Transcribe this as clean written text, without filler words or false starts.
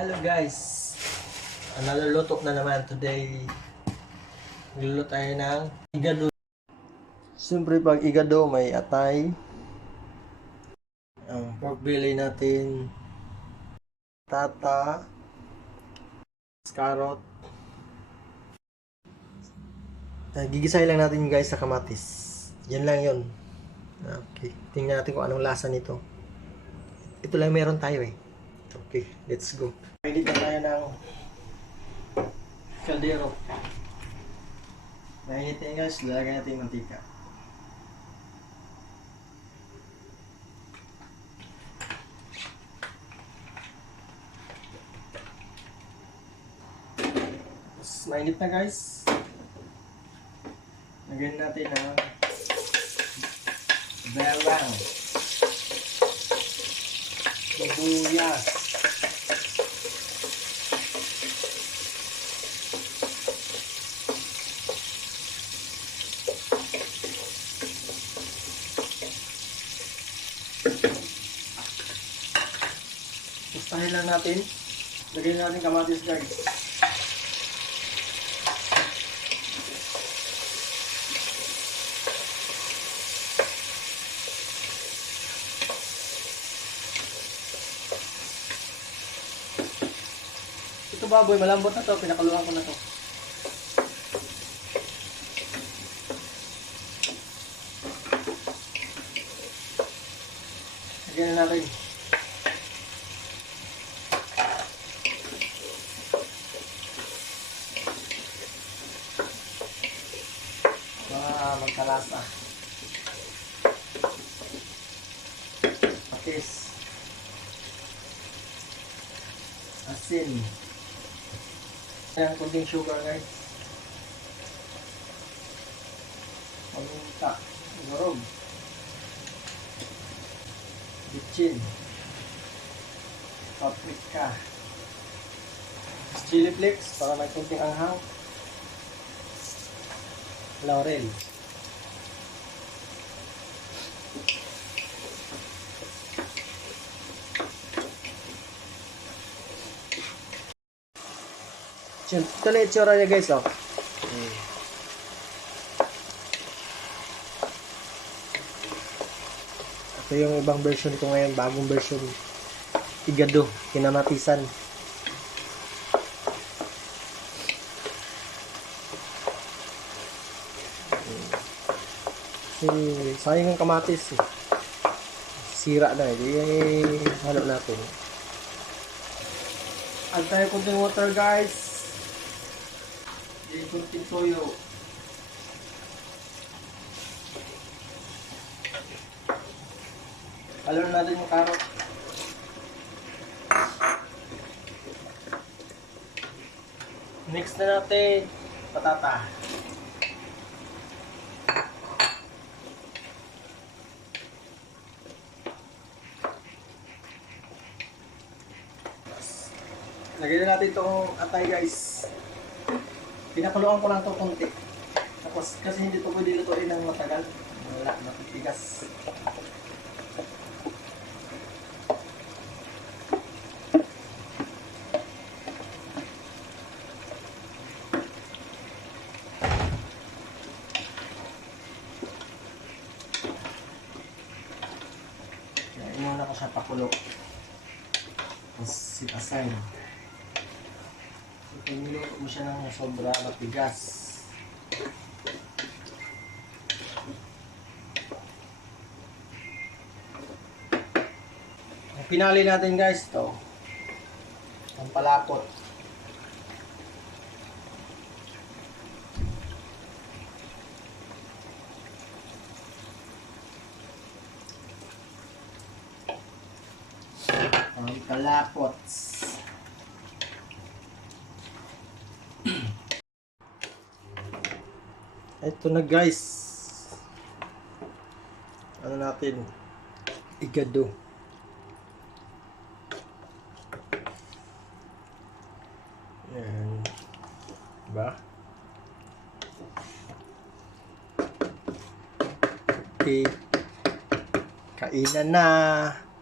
Hello guys! Another luto na naman today. Magluluto tayo ng igado. Siyempre pag igado may atay. Ang pork belly natin. Tata. Carrot. Gigisay lang natin guys sa kamatis. Yan lang yun. Okay. Tingnan natin kung anong lasa nito. Ito lang meron tayo eh. Okay, let's go. Ready na tayo ng kaldero. Mainit na guys, lalagyan natin yung mantika. Tapos mainit na guys. Lagyan natin ng bawang, sibuyas, pustahin lang natin. Lagyan natin kamatis guys. Ito baboy, malambot na to. Pinakaluan ko na to. Lagyan na natin. Magkalasa. Patis. Asin. Ayan, kunting sugar guys. Paminta. Gorog. Bitchin. Paprika. Chili flakes para may kunting anghang. Laurel. Ito na itsura niya guys, oh. Ito yung ibang version ko ngayon, bagong version. Igado, kinamatisan. Sayang ang kamatis eh. Sira na eh. Halo natin. Add tayo kunting water guys. Kunting toyo. Halo natin yung carrot. Mix na natin patata. Lagyan na natin itong atay guys. Pinakuluan ko lang ito konti. Tapos kasi hindi ito pwede lutuin ng matagal. Wala, matitigas. Kaya muna ko siya pakulo. Tapos sit aside. So, niluto mo siya ng sobra matigas. Ang pinali natin guys to, ang palapot. Ang palapot. Ito na guys. Ano natin? Igado. Ayan. Diba? Okay. Kainan na.